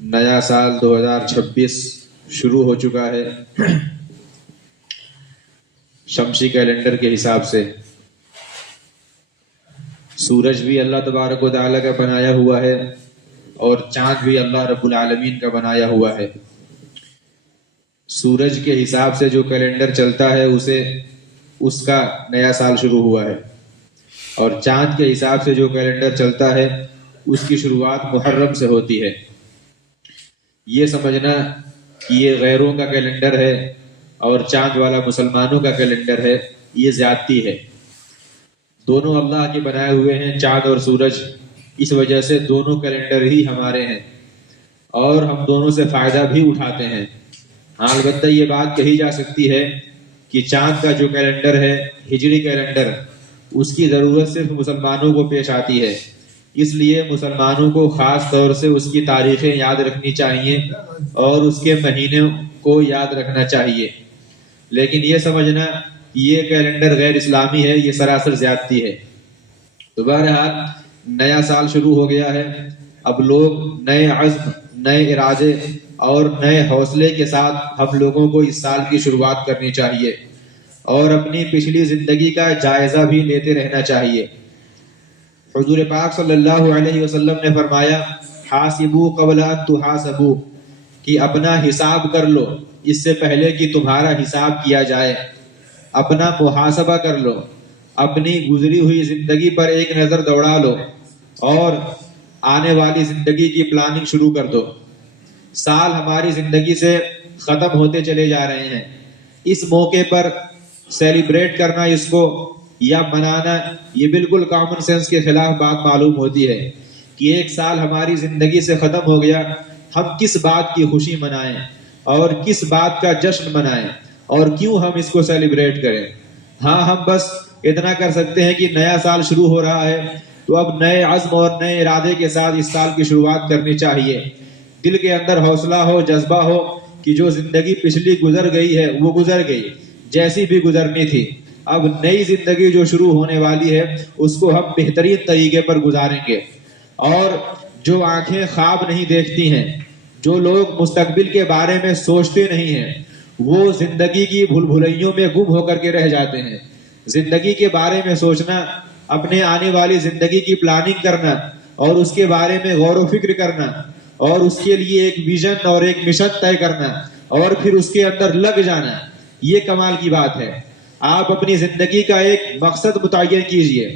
نیا سال 2026 شروع ہو چکا ہے شمسی کیلنڈر کے حساب سے۔ سورج بھی اللہ تبارک و تعالیٰ کا بنایا ہوا ہے اور چاند بھی اللہ رب العالمین کا بنایا ہوا ہے۔ سورج کے حساب سے جو کیلنڈر چلتا ہے اس کا نیا سال شروع ہوا ہے، اور چاند کے حساب سے جو کیلنڈر چلتا ہے اس کی شروعات محرم سے ہوتی ہے۔ یہ سمجھنا کہ یہ غیروں کا کیلنڈر ہے اور چاند والا مسلمانوں کا کیلنڈر ہے، یہ زیادتی ہے۔ دونوں اللہ کے بنائے ہوئے ہیں، چاند اور سورج، اس وجہ سے دونوں کیلنڈر ہی ہمارے ہیں اور ہم دونوں سے فائدہ بھی اٹھاتے ہیں۔ ہاں، البتہ یہ بات کہی جا سکتی ہے کہ چاند کا جو کیلنڈر ہے، ہجری کیلنڈر، اس کی ضرورت صرف مسلمانوں کو پیش آتی ہے، اس لیے مسلمانوں کو خاص طور سے اس کی تاریخیں یاد رکھنی چاہیے اور اس کے مہینے کو یاد رکھنا چاہیے۔ لیکن یہ سمجھنا کہ یہ کیلنڈر غیر اسلامی ہے، یہ سراسر زیادتی ہے۔ تو بہرحال نیا سال شروع ہو گیا ہے، اب لوگ نئے عزم، نئے ارادے اور نئے حوصلے کے ساتھ ہم لوگوں کو اس سال کی شروعات کرنی چاہیے اور اپنی پچھلی زندگی کا جائزہ بھی لیتے رہنا چاہیے۔ حضور پاک صلی اللہ علیہ وسلم نے فرمایا، حاسبوا قبل ان تحاسبوا، کہ اپنا حساب کر لو اس سے پہلے کہ تمہارا حساب کیا جائے۔ اپنا محاسبہ کر لو، اپنی گزری ہوئی زندگی پر ایک نظر دوڑا لو اور آنے والی زندگی کی پلاننگ شروع کر دو۔ سال ہماری زندگی سے ختم ہوتے چلے جا رہے ہیں، اس موقع پر سیلیبریٹ کرنا اس کو یا منانا، یہ بالکل کامن سینس کے خلاف بات معلوم ہوتی ہے کہ ایک سال ہماری زندگی سے ختم ہو گیا، ہم کس بات کی خوشی منائیں اور کس بات کا جشن منائیں اور کیوں ہم اس کو سیلیبریٹ کریں۔ ہاں، ہم بس اتنا کر سکتے ہیں کہ نیا سال شروع ہو رہا ہے تو اب نئے عزم اور نئے ارادے کے ساتھ اس سال کی شروعات کرنی چاہیے۔ دل کے اندر حوصلہ ہو، جذبہ ہو کہ جو زندگی پچھلی گزر گئی ہے وہ گزر گئی، جیسی بھی گزرنی تھی۔ اب نئی زندگی جو شروع ہونے والی ہے اس کو ہم بہترین طریقے پر گزاریں گے۔ اور جو آنکھیں خواب نہیں دیکھتی ہیں، جو لوگ مستقبل کے بارے میں سوچتے نہیں ہیں، وہ زندگی کی بھول بھلائیوں میں گم ہو کر کے رہ جاتے ہیں۔ زندگی کے بارے میں سوچنا، اپنے آنے والی زندگی کی پلاننگ کرنا اور اس کے بارے میں غور و فکر کرنا اور اس کے لیے ایک ویژن اور ایک مشن طے کرنا اور پھر اس کے اندر لگ جانا، یہ کمال کی بات ہے۔ آپ اپنی زندگی کا ایک مقصد متعین کیجئے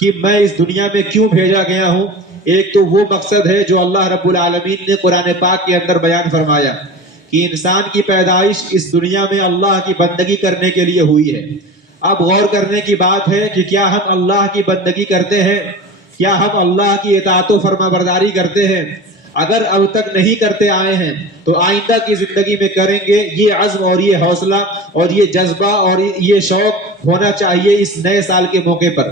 کہ میں اس دنیا میں کیوں بھیجا گیا ہوں۔ ایک تو وہ مقصد ہے جو اللہ رب العالمین نے قرآن پاک کے اندر بیان فرمایا کہ انسان کی پیدائش اس دنیا میں اللہ کی بندگی کرنے کے لیے ہوئی ہے۔ اب غور کرنے کی بات ہے کہ کیا ہم اللہ کی بندگی کرتے ہیں؟ کیا ہم اللہ کی اطاعت و فرما برداری کرتے ہیں؟ اگر اب تک نہیں کرتے آئے ہیں تو آئندہ کی زندگی میں کریں گے، یہ عزم اور یہ حوصلہ اور یہ جذبہ اور یہ شوق ہونا چاہیے اس نئے سال کے موقع پر۔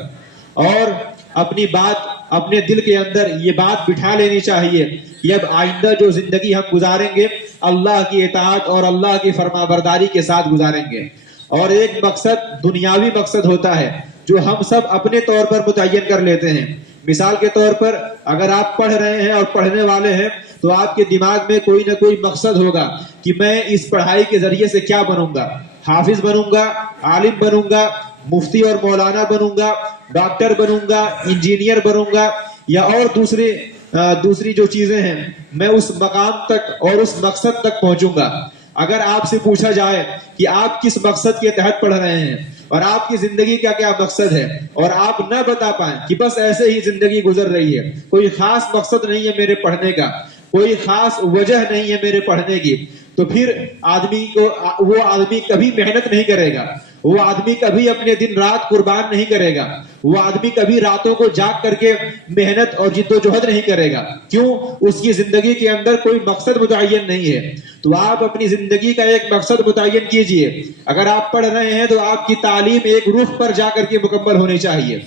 اور اپنی بات، اپنے دل کے اندر یہ بات بٹھا لینی چاہیے کہ اب آئندہ جو زندگی ہم گزاریں گے اللہ کی اطاعت اور اللہ کی فرما برداری کے ساتھ گزاریں گے۔ اور ایک مقصد دنیاوی مقصد ہوتا ہے جو ہم سب اپنے طور پر متعین کر لیتے ہیں۔ مثال کے طور پر اگر آپ پڑھ رہے ہیں اور پڑھنے والے ہیں تو آپ کے دماغ میں کوئی نہ کوئی مقصد ہوگا کہ میں اس پڑھائی کے ذریعے سے کیا بنوں گا، حافظ بنوں گا، عالم بنوں گا، مفتی اور مولانا بنوں گا، ڈاکٹر بنوں گا، انجینئر بنوں گا، یا اور دوسری جو چیزیں ہیں، میں اس مقام تک اور اس مقصد تک پہنچوں گا۔ اگر آپ سے پوچھا جائے کہ آپ کس مقصد کے تحت پڑھ رہے ہیں اور آپ کی زندگی کا کیا مقصد ہے اور آپ نہ بتا پائیں کہ بس ایسے ہی زندگی گزر رہی ہے، کوئی خاص مقصد نہیں ہے میرے پڑھنے کا، کوئی خاص وجہ نہیں ہے میرے پڑھنے کی، تو پھر وہ آدمی کبھی محنت نہیں کرے گا، وہ آدمی کبھی اپنے دن رات قربان نہیں کرے گا، وہ آدمی کبھی راتوں کو جاگ کر کے محنت اور جد و جہد نہیں کرے گا۔ کیوں؟ اس کی زندگی کے اندر کوئی مقصد متعین نہیں ہے۔ تو آپ اپنی زندگی کا ایک مقصد متعین کیجئے۔ اگر آپ پڑھ رہے ہیں تو آپ کی تعلیم ایک رخ پر جا کر کے مکمل ہونی چاہیے۔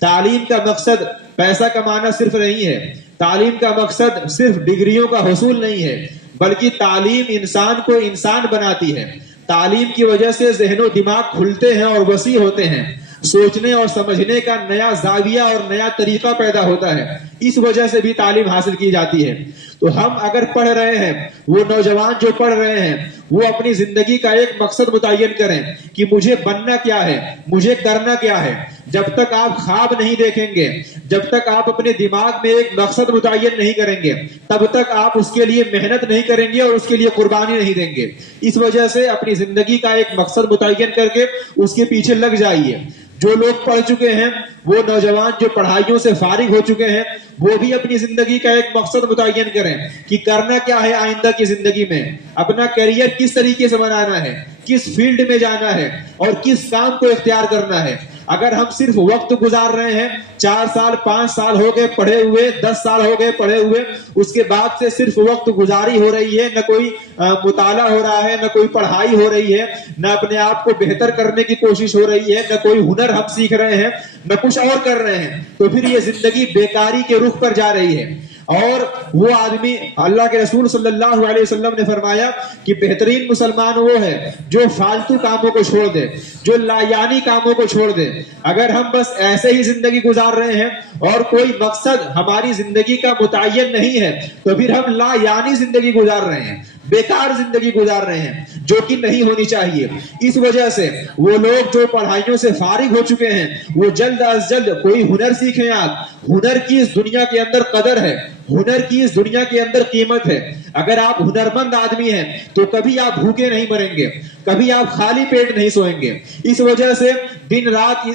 تعلیم کا مقصد پیسہ کمانا صرف نہیں ہے، تعلیم کا مقصد صرف ڈگریوں کا حصول نہیں ہے، بلکہ تعلیم انسان کو انسان بناتی ہے۔ تعلیم کی وجہ سے ذہن و دماغ کھلتے ہیں اور وسیع ہوتے ہیں، سوچنے اور سمجھنے کا نیا زاویہ اور نیا طریقہ پیدا ہوتا ہے۔ اس وجہ سے بھی تعلیم حاصل کی جاتی ہے. تو ہم اگر پڑھ رہے ہیں, وہ نوجوان جو پڑھ رہے ہیں وہ اپنی زندگی کا ایک مقصد متعین کریں کہ مجھے بننا کیا ہے, مجھے کرنا کیا ہے. جب تک آپ خواب نہیں دیکھیں گے, جب تک آپ اپنے دماغ میں ایک مقصد متعین نہیں کریں گے, تب تک آپ اس کے لیے محنت نہیں کریں گے اور اس کے لیے قربانی نہیں دیں گے. اس وجہ سے اپنی زندگی کا ایک مقصد متعین کر کے اس کے پیچھے لگ جائیے. جو لوگ پڑھ چکے ہیں, وہ نوجوان جو پڑھائیوں سے فارغ ہو چکے ہیں, وہ بھی اپنی زندگی کا ایک مقصد متعین کریں کہ کرنا کیا ہے آئندہ کی زندگی میں, اپنا کیریئر کس طریقے سے بنانا ہے, کس فیلڈ میں جانا ہے اور کس کام کو اختیار کرنا ہے. اگر ہم صرف وقت گزار رہے ہیں, 4 سال 5 سال ہو گئے پڑھے ہوئے, 10 سال ہو گئے پڑھے ہوئے, اس کے بعد سے صرف وقت گزاری ہو رہی ہے, نہ کوئی مطالعہ ہو رہا ہے, نہ کوئی پڑھائی ہو رہی ہے, نہ اپنے آپ کو بہتر کرنے کی کوشش ہو رہی ہے, نہ کوئی ہنر ہم سیکھ رہے ہیں, نہ کچھ اور کر رہے ہیں, تو پھر یہ زندگی بیکاری کے رخ پر جا رہی ہے. اور وہ آدمی, اللہ کے رسول صلی اللہ علیہ وسلم نے فرمایا کہ بہترین مسلمان وہ ہے جو فالتو کاموں کو چھوڑ دے, جو لایانی کاموں کو چھوڑ دے. اگر ہم بس ایسے ہی زندگی گزار رہے ہیں اور کوئی مقصد ہماری زندگی کا متعین نہیں ہے, تو پھر ہم لایانی زندگی گزار رہے ہیں, بیکار زندگی گزار رہے ہیں, جو کہ نہیں ہونی چاہیے. اس وجہ سے وہ لوگ جو پڑھائیوں سے فارغ ہو چکے ہیں, وہ جلد از جلد کوئی ہنر سیکھیں. آپ, ہنر کی اس دنیا کے اندر قدر ہے, ہنر کی اس دنیا کے اندر قیمت ہے. اگر آپ ہنرمند آدمی ہیں تو کبھی آپ بھوکے نہیں مریں گے, کبھی آپ خالی پیٹ نہیں سوئیں گے. اس وجہ سے دن رات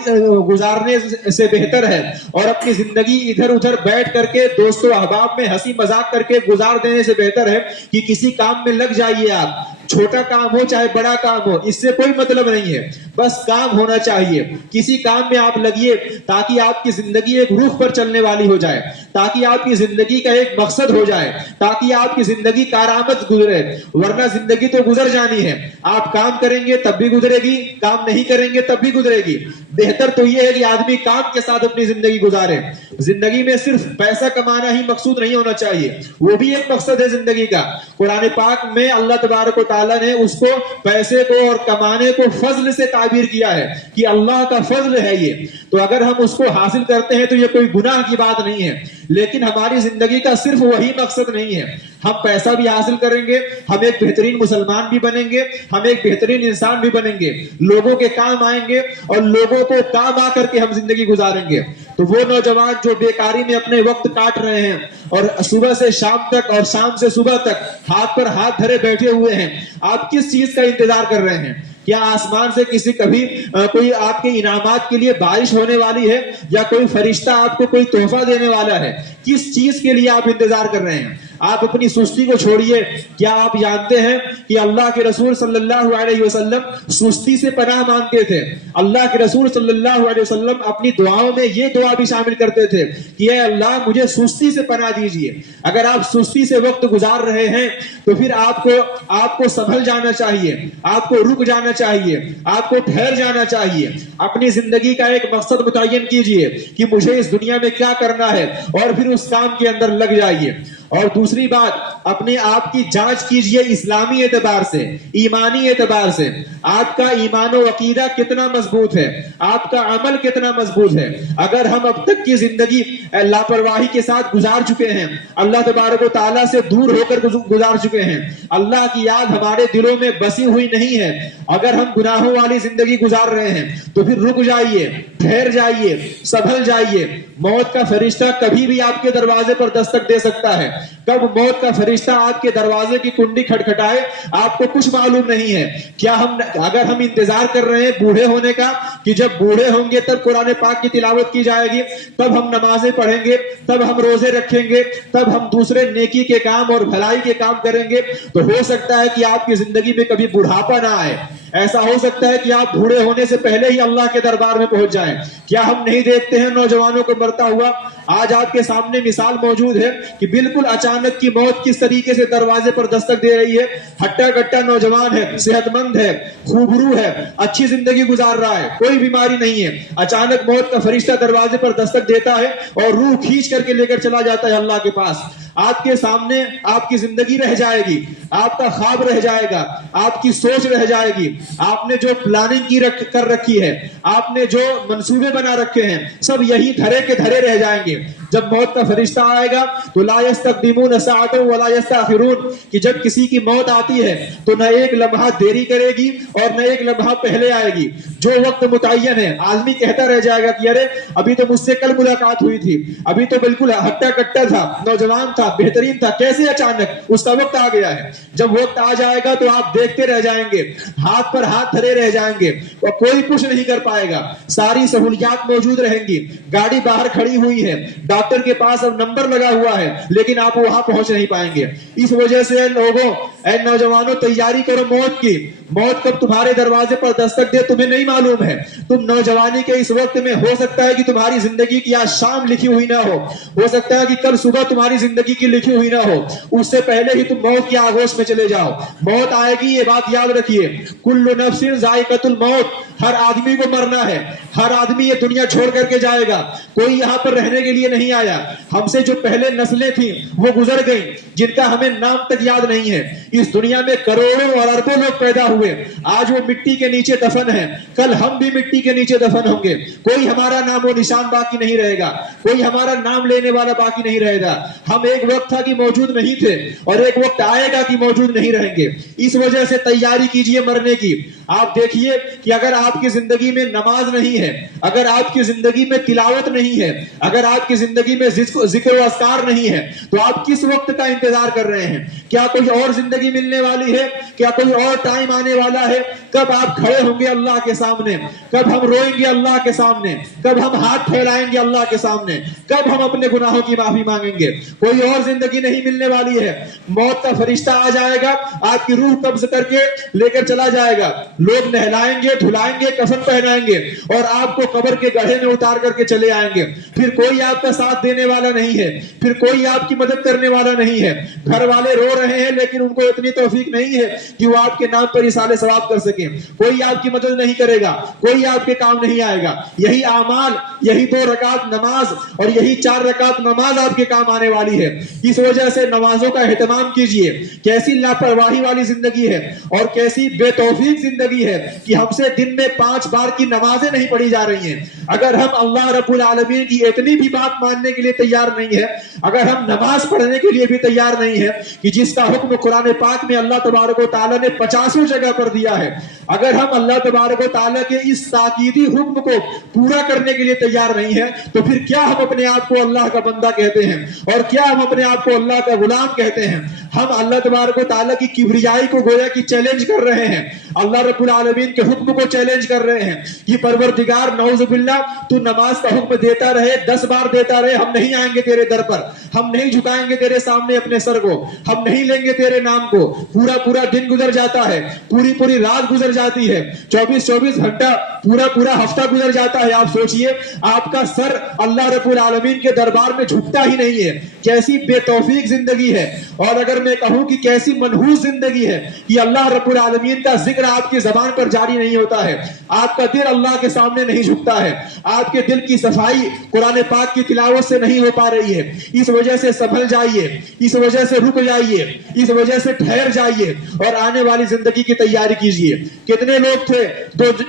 گزارنے سے بہتر ہے اور اپنی زندگی ادھر ادھر بیٹھ کر کے دوستوں احباب میں ہنسی مذاق کر کے گزار دینے سے بہتر ہے کہ کسی کام میں لگ جائیے. آپ, چھوٹا کام ہو چاہے بڑا کام ہو, اس سے کوئی مطلب نہیں ہے, بس کام ہونا چاہیے. کسی کام میں آپ لگیے تاکہ آپ کی زندگی ایک رخ پر چلنے والی ہو جائے, تاکہ آپ کی زندگی کا ایک مقصد ہو جائے, تاکہ آپ کی زندگی کارآمد گزرے. ورنہ زندگی تو گزر جانی ہے, آپ کام کریں گے تب بھی گزرے گی, کام نہیں کریں گے تب بھی گزرے گی. بہتر تو یہ ہے کہ آدمی کام کے ساتھ اپنی زندگی گزارے. زندگی میں صرف پیسہ کمانا ہی مقصود نہیں ہونا چاہیے, وہ بھی ایک مقصد ہے زندگی کا. قرآن پاک میں اللہ تبارک و تعالیٰ نے اس کو, پیسے کو اور کمانے کو فضل سے تعبیر کیا ہے کہ اللہ کا فضل ہے یہ. تو اگر ہم اس کو حاصل کرتے ہیں تو یہ کوئی گناہ کی بات نہیں ہے, لیکن ہماری زندگی کا صرف وہی مقصد نہیں ہے. ہم پیسہ بھی حاصل کریں گے, ہم ایک بہترین مسلمان بھی بنیں گے, ہم ایک بہترین انسان بھی بنیں گے, لوگوں کے کام آئیں گے اور لوگوں کو کام آ کر کے ہم زندگی گزاریں گے. تو وہ نوجوان جو بیکاری میں اپنے وقت کاٹ رہے ہیں اور صبح سے شام تک اور شام سے صبح تک ہاتھ پر ہاتھ دھرے بیٹھے ہوئے ہیں, آپ کس چیز کا انتظار کر رہے ہیں؟ کیا آسمان سے کسی کبھی کوئی آپ کے انعامات کے لیے بارش ہونے والی ہے, یا کوئی فرشتہ آپ کو کوئی تحفہ دینے والا ہے؟ کس چیز کے لیے آپ انتظار کر رہے ہیں؟ آپ اپنی سستی کو چھوڑیے. کیا آپ جانتے ہیں کہ اللہ کے رسول صلی اللہ علیہ وسلم سستی سے پناہ مانگتے تھے؟ اللہ کے رسول صلی اللہ علیہ وسلم اپنی دعاؤں میں یہ دعا بھی شامل کرتے تھے کہ اے اللہ مجھے سستی سے پناہ دیجیے. اگر آپ سستی سے وقت گزار رہے ہیں تو پھر آپ کو سنبھل جانا چاہیے, آپ کو رک جانا چاہیے, آپ کو ٹھہر جانا چاہیے. اپنی زندگی کا ایک مقصد متعین کیجیے کہ مجھے اس دنیا میں کیا کرنا ہے, اور پھر اس کام کے اندر لگ جائیے. اور دوسری بات, اپنے آپ کی جانچ کیجئے اسلامی اعتبار سے, ایمانی اعتبار سے. آپ کا ایمان و عقیدہ کتنا مضبوط ہے, آپ کا عمل کتنا مضبوط ہے. اگر ہم اب تک کی زندگی لاپرواہی کے ساتھ گزار چکے ہیں, اللہ تبارک و تعالیٰ سے دور ہو کر گزار چکے ہیں, اللہ کی یاد ہمارے دلوں میں بسی ہوئی نہیں ہے, اگر ہم گناہوں والی زندگی گزار رہے ہیں, تو پھر رک جائیے, ٹھہر جائیے, سنبھل جائیے. موت کا فرشتہ کبھی بھی آپ کے دروازے پر دستک دے سکتا ہے. کب موت کا فرشتہ آپ کے دروازے کی کنڈی کھٹکھٹائے آپ کو کچھ معلوم نہیں ہے. کیا اگر ہم انتظار کر رہے ہیں بوڑھے ہونے کا کہ جب بوڑھے ہوں گے تب قرآن پاک کی تلاوت کی جائے گی, تب ہم نمازیں پڑھیں گے, تب ہم روزے رکھیں گے, تب ہم دوسرے نیکی کے کام اور بھلائی کے کام کریں گے, تو ہو سکتا ہے کہ آپ کی زندگی میں کبھی بڑھاپا نہ آئے. ایسا ہو سکتا ہے کہ آپ بوڑھے ہونے سے پہلے ہی اللہ کے دربار میں پہنچ جائیں. کیا ہم نہیں دیکھتے ہیں نوجوانوں کو مرتا ہوا؟ آج آپ کے سامنے مثال موجود ہے کہ بالکل اچانک کی موت کس طریقے سے دروازے پر دستک دے رہی ہے. ہٹا کٹا نوجوان ہے, صحت مند ہے, خوبرو ہے, اچھی زندگی گزار رہا ہے, کوئی بیماری نہیں ہے, اچانک موت کا فرشتہ دروازے پر دستک دیتا ہے اور روح کھینچ کر کے لے کر چلا جاتا ہے اللہ کے پاس. آپ کے سامنے آپ کی زندگی رہ جائے گی, آپ کا خواب رہ جائے گا, آپ کی سوچ رہ جائے گی, آپ نے جو پلاننگ کر رکھی ہے, آپ نے جو منصوبے بنا رکھے ہیں, سب یہی دھرے کے دھرے رہ جائیں گے. جب موت کا فرشتہ آئے گا تو لا یستقدمون ساعۃ ولا یستاخرون, کہ جب کسی کی موت آتی ہے تو نہ ایک لمحہ دیری کرے گی اور نہ ایک لمحہ پہلے آئے گی. جو وقت متعین ہے, آدمی کہتا رہ جائے گا کہ ارے ابھی تو مجھ سے کل ملاقات ہوئی تھی, ابھی تو بالکل ہٹا کٹا تھا, نوجوان تھا, بہترین تھا, کیسے اچانک اس کا وقت آ گیا ہے. جب وقت آ جائے گا تو آپ دیکھتے رہ جائیں گے, ہاتھ پر ہاتھ دھرے رہ جائیں گے اور کوئی کچھ نہیں کر پائے گا. ساری سہولیات موجود رہیں گی, گاڑی باہر کھڑی ہوئی ہے, ڈاکٹر کے پاس اب نمبر لگا ہوا ہے, لیکن آپ وہاں پہنچ نہیں پائیں گے. اس وجہ سے لوگوں, اے نوجوانوں, تیاری کرو موت کی. موت کب تمہارے دروازے پر دستک دے تمہیں نہیں معلوم ہے. تم نوجوانی کے اس وقت میں ہو سکتا ہے کہ تمہاری زندگی کی آج شام لکھی ہوئی نہ ہو سکتا ہے کہ کل صبح تمہاری زندگی کی لکھی ہوئی نہ ہو, اس سے پہلے ہی تم موت کی آغوش میں چلے جاؤ. موت آئے گی, یہ بات یاد رکھیے. کل نفس ذائقۃ الموت, ہر آدمی کو مرنا ہے, ہر آدمی یہ دنیا چھوڑ کر کے جائے گا. کوئی یہاں پر رہنے کے لیے نہیں آیا. ہم سے جو پہلے نسلیں تھیں وہ گزر گئیں, جن کا ہمیں نام تک یاد نہیں ہے. اس دنیا میں کروڑوں اور اربوں لوگ پیدا ہوئے, آج وہ مٹی کے نیچے دفن ہیں, کل ہم بھی مٹی کے نیچے دفن ہوں گے. کوئی ہمارا نام و نشان باقی نہیں رہے گا, کوئی ہمارا نام لینے والا باقی نہیں رہے گا. ہم ایک وقت تھا کہ موجود نہیں تھے اور ایک وقت آئے گا کہ موجود نہیں رہیں گے. اس وجہ سے تیاری کیجئے مرنے کی. آپ دیکھیے کہ اگر آپ کی زندگی میں نماز نہیں ہے, اگر آپ کی زندگی میں تلاوت نہیں ہے, اگر آپ کی زندگی میں ذکر و اذکار نہیں ہے, تو آپ کس وقت کا انتظار کر رہے ہیں؟ کیا کوئی اور زندگی ملنے والی ہے؟ کیا کوئی اور ٹائم آنے والا ہے؟ کب آپ کھڑے ہوں گے اللہ کے سامنے, کب ہم روئیں گے اللہ کے سامنے, کب ہم ہاتھ پھیلائیں گے اللہ کے سامنے, کب ہم اپنے گناہوں کی معافی مانگیں گے؟ کوئی اور زندگی نہیں ملنے والی ہے. موت کا فرشتہ آ جائے گا, آپ کی روح قبض کر کے لے کر چلا جائے گا. لوگ نہلائیں گے, دھلائیں گے, کفن پہنائیں گے اور آپ کو قبر کے گڑھے میں اتار کر کے چلے آئیں گے. پھر کوئی آپ کا ساتھ دینے والا نہیں ہے, پھر کوئی آپ کی مدد کرنے والا نہیں ہے. گھر والے رو رہے ہیں لیکن ان کو اتنی توفیق نہیں ہے کہ وہ آپ کے نام پر اصالہ ثواب کر سکیں. کوئی آپ کی مدد نہیں کرے گا, کوئی آپ کے کام نہیں آئے گا. یہی اعمال, یہی 2 رکعت نماز اور یہی 4 رکعت نماز آپ کے کام آنے والی ہے. اس وجہ سے نمازوں کا اہتمام کیجئے. کیسی لاپرواہی والی زندگی ہے اور کیسی بے توفیق زندگی ہے کہ ہم سے دن میں 5 بار کی نمازیں نہیں پڑھی جا رہی ہیں. اگر ہم اللہ رب العالمین کی اتنی بھی بات ماننے کے لیے تیار نہیں ہے, اگر ہم نماز پڑھنے کے لیے بھی تیار نہیں ہے کہ جس کا حکم قرآن پاک میں اللہ تبارک و تعالیٰ نے 50 جگہ پر دیا ہے, اگر ہم اللہ تبارک و تعالیٰ کے اس تاکیدی حکم کو پورا کرنے کے لیے تیار نہیں ہے, تو پھر کیا ہم اپنے آپ کو اللہ کا بندہ کہتے ہیں اور کیا ہم اپنے آپ کو اللہ کا غلام کہتے ہیں؟ ہم اللہ تبارک و تعالیٰ کی کبریائی کو گویا کہ چیلنج کر رہے ہیں, اللہ رب العالمین کے حکم کو چیلنج کر رہے ہیں کہ پروردگار نعوذ باللہ تو نماز کا حکم دیتا رہے, 10 بار دیتا رہے, ہم نہیں آئیں گے تیرے در پر, ہم نہیں جھکائیں گے تیرے سامنے اپنے سر کو, ہم نہیں لیں گے تیرے نام کو. پورا دن گزر جاتا ہے, پوری رات گزر جاتی ہے, 24 گھنٹہ, پورا ہفتہ گزر جاتا ہے. آپ سوچئے آپ کا سر اللہ رب العالمین کے دربار میں جھکتا ہی نہیں ہے. کیسی بے توفیق زندگی ہے, اور اگر میں کہوں کہ کیسی منحوس زندگی ہے کہ اللہ رب العالمین کا ذکر آپ کی زبان پر جاری نہیں ہوتا ہے, آپ کا دل اللہ کے سامنے نہیں جھکتا ہے, آپ کے دل کی صفائی قرآن پاک کی تلاوت سے نہیں ہو پا رہی ہے. اس وجہ سے سنبھل جائیے, اس وجہ سے رک جائیے, اس وجہ سے ٹھہر جائیے اور آنے والی زندگی کی تیاری کیجیے. کتنے لوگ تھے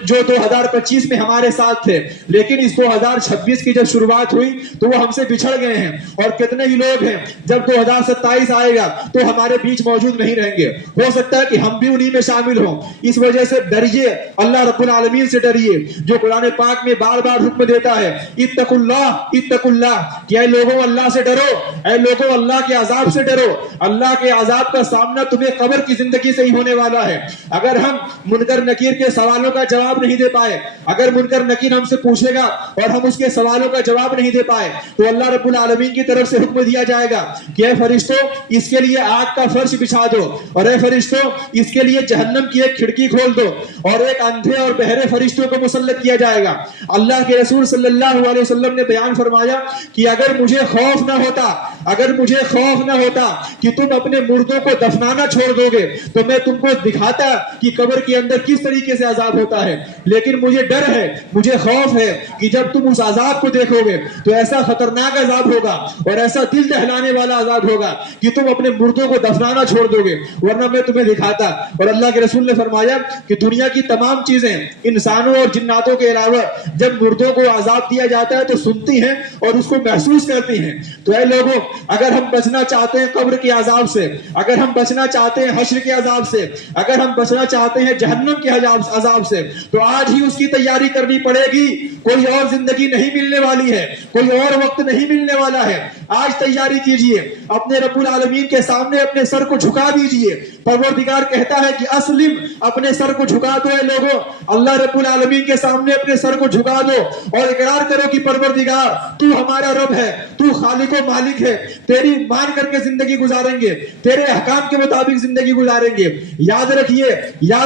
جو 2025 میں ہمارے ساتھ تھے, لیکن اس 2026 کی جب شروعات ہوئی تو وہ ہم سے بچھڑ گئے ہیں, اور کتنے ہی لوگ ہیں جب 2027 آئے گا تو ہمارے بیچ موجود نہیں رہیں گے. ہو سکتا ہے کہ ہم بھی انہی میں شامل ہوں. اس وجہ سے ڈریے, اللہ رب العالمین سے ڈریے جو قرآن پاک میں بار بار حکم دیتا ہے, اتقوا اللہ, کہ اے لوگوں اللہ سے ڈرو, اے لوگوں اللہ کے عذاب سے ڈرو. اللہ کے عذاب کا سامنا تمہیں قبر کی زندگی سے ہی ہونے والا ہے. اگر ہم منکر نکیر کے سوالوں کا جواب نہیں دے پائے, اگر منکر نکیر ہم سے پوچھے گا اور ہم اس کے سوالوں کا جواب نہیں دے پائے, تو اللہ رب العالمین کی طرف سے حکم دیا جائے گا کہ اے فرشتوں اس کے لیے آگ کا فرش بچھا دو, اور اے فرشتوں اس کے لیے جہنم کی ایک کھڑکی کھول دو, اور ایک اندھے اور بہرے فرشتوں کو مسلط کیا جائے گا. اللہ کے رسول صلی اللہ علیہ وسلم نے بیان فرمایا کہ اگر مجھے خوف نہ ہوتا کہ تم اپنے مردوں کو دفنانا چھوڑ دو گے تو میں تم کو دکھاتا کہ قبر کے اندر کس طریقے سے عذاب ہوتا ہے, لیکن مجھے ڈر ہے, مجھے خوف ہے کہ جب تم اس عذاب کو دیکھو گے تو ایسا خطرناک عذاب ہوگا اور ایسا دل دہلانے آنے والا عذاب ہوگا کہ تم اپنے مردوں کو دفنانا چھوڑ دو گے، ورنہ میں تمہیں دکھاتا۔ اور اللہ کے رسول نے فرمایا کہ دنیا کی تمام چیزیں انسانوں اور جناتوں کے علاوہ جب مردوں کو عذاب دیا جاتا ہے تو سنتی ہیں اور اس کو محسوس کرتی ہیں۔ تو اے لوگوں، اگر ہم بچنا چاہتے ہیں قبر کے عذاب سے، اگر ہم بچنا چاہتے ہیں حشر کے عذاب سے، اگر ہم بچنا چاہتے ہیں جہنم کے عذاب سے، تو آج ہی اس کی تیاری کرنی پڑے گی۔ کوئی اور زندگی نہیں ملنے والی ہے، کوئی اور وقت نہیں ملنے والا ہے۔ آج تیاری کیجئے، اپنے رب العالمین کے سامنے اپنے سر کو جھکا دیجئے۔ پروردگار کہتا ہے کہ اسلم، اپنے سر کو جھکا دو۔ اے لوگوں، اللہ رب العالمین کے سامنے اپنے سر کو جھکا دو اور اقرار کرو کہ پروردگار تو ہمارا رب ہے، تو خالق و مالک ہے، تیری مان کر کے زندگی گزاریں گے، تیرے احکام کے مطابق زندگی گزاریں گے۔ یاد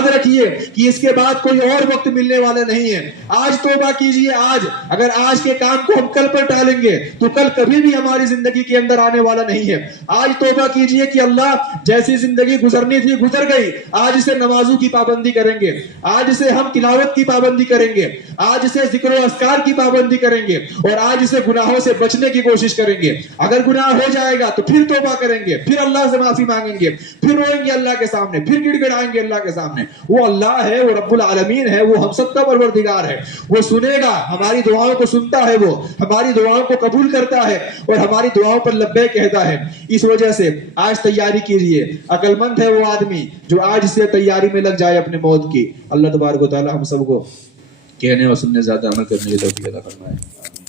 رکھیے کہ اس کے بعد کوئی اور وقت ملنے والا نہیں ہے۔ آج توبہ کیجئے، آج اگر آج کے کام کو ہم کل پر ٹالیں گے تو کل کبھی بھی ہماری زندگی کے اندر آنے والا نہیں ہے۔ آج توبہ کیجئے کہ اللہ جیسی زندگی گزرنی تھی گزر گئی، آج سے نمازوں کی پابندی کریں گے، آج سے ہم تلاوت کی پابندی کریں گے، آج سے ذکر و اذکار کی پابندی کریں گے، اور آج سے گناہوں سے بچنے کی کوشش کریں گے۔ اگر گناہ ہو جائے گا تو پھر توبہ کریں گے، پھر اللہ سے معافی مانگیں گے، پھر روئیں گے اللہ کے سامنے، پھر گڑ گڑائیں گے اللہ کے سامنے۔ وہ اللہ ہے، وہ رب العالمین ہے، وہ ہم سب کا پروردگار ہے، وہ سنے گا، ہماری دعاؤں کو سنتا ہے، وہ ہماری دعاؤں کو قبول کرتا ہے اور ہماری دعاؤں پر لبیک کہتا ہے۔ اس وجہ سے آج تیاری کیجئے۔ عقل مند ہے وہ آدمی جو آج سے تیاری میں لگ جائے اپنے موت کی۔ اللہ تبارک و تعالی ہم سب کو کہنے اور سننے زیادہ عمل کرنے کی توفیق عطا فرمائے۔